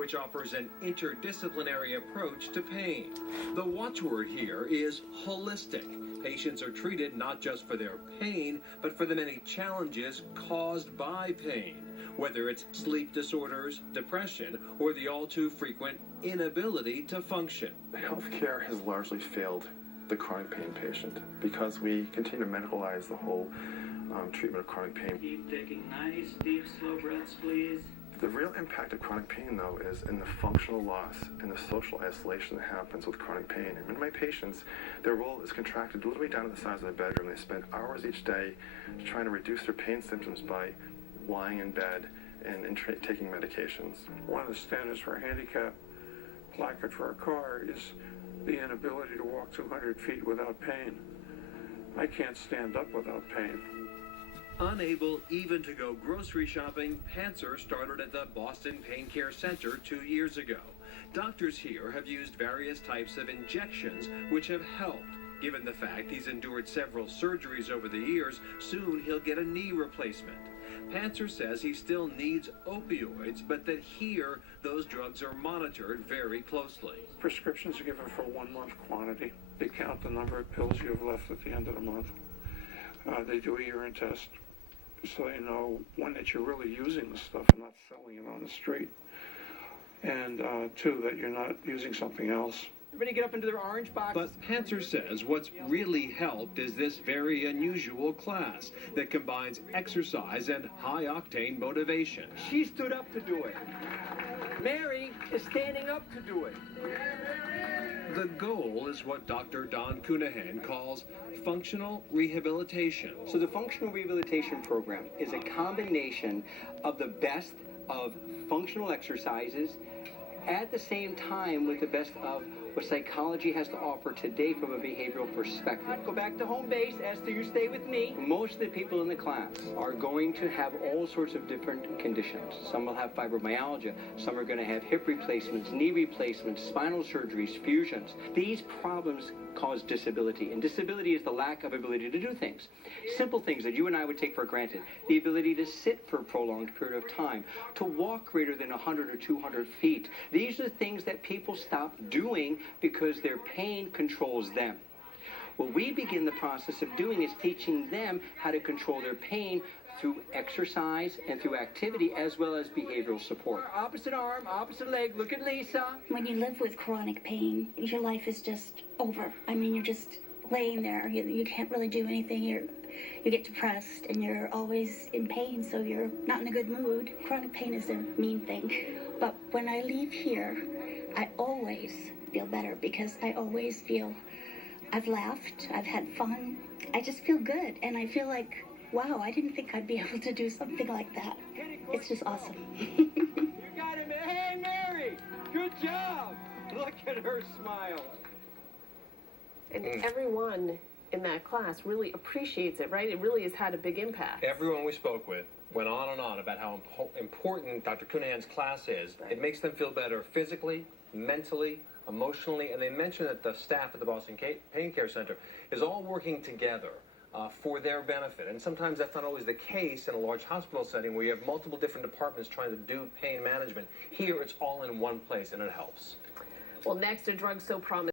which offers an interdisciplinary approach to pain. The watchword here is holistic. Patients are treated not just for their pain, but for the many challenges caused by pain, whether it's sleep disorders, depression, or the all too frequent inability to function. Healthcare has largely failed the chronic pain patient because we continue to medicalize the whole treatment of chronic pain. Keep taking nice, deep, slow breaths, please. The real impact of chronic pain, though, is in the functional loss and the social isolation that happens with chronic pain. And many of my patients, their role is contracted all the way down to the size of their bedroom. They spend hours each day trying to reduce their pain symptoms by lying in bed and taking medications. One of the standards for a handicap placard for a car is the inability to walk 200 feet without pain. I can't stand up without pain. Unable even to go grocery shopping, Panzer started at the Boston Pain Care Center 2 years ago. Doctors here have used various types of injections which have helped. Given the fact he's endured several surgeries over the years, soon he'll get a knee replacement. Panzer says he still needs opioids, but that here those drugs are monitored very closely. Prescriptions are given for 1 month quantity. They count the number of pills you have left at the end of the month. They do a urine test so they know, one, that you're really using the stuff and not selling it on the street, and two, that you're not using something else. Everybody get up into their orange box. But Panzer says what's really helped is this very unusual class that combines exercise and high-octane motivation. She stood up to do it. Mary is standing up to do it. The goal is what Dr. Don Cunahan calls functional rehabilitation. So the functional rehabilitation program is a combination of the best of functional exercises at the same time with the best of what psychology has to offer today from a behavioral perspective. Go back to home base. Esther, you stay with me. Most of the people in the class are going to have all sorts of different conditions. Some will have fibromyalgia. Some are going to have hip replacements, knee replacements, spinal surgeries, fusions. These problems cause disability, and disability is the lack of ability to do things. Simple things that you and I would take for granted. The ability to sit for a prolonged period of time, to walk greater than 100 or 200 feet. These are things that people stop doing because their pain controls them. What we begin the process of doing is teaching them how to control their pain through exercise and through activity as well as behavioral support. Opposite arm, opposite leg, look at Lisa. When you live with chronic pain, your life is just over. I mean, you're just laying there. You can't really do anything. You get depressed and you're always in pain, so you're not in a good mood. Chronic pain is a mean thing. But when I leave here, I always feel better because I always feel I've laughed, I've had fun. I just feel good, and I feel like, wow, I didn't think I'd be able to do something like that. It's just awesome. You got it, man. Hey, Mary, good job. Look at her smile. And everyone in that class really appreciates it, right? It really has had a big impact. Everyone we spoke with went on and on about how important Dr. Cunahan's class is. Right. It makes them feel better physically, mentally, emotionally, and they mentioned that the staff at the Boston Pain Care Center is all working together for their benefit. And sometimes that's not always the case in a large hospital setting where you have multiple different departments trying to do pain management. Here, it's all in one place, and it helps. Well, next, a drug so promising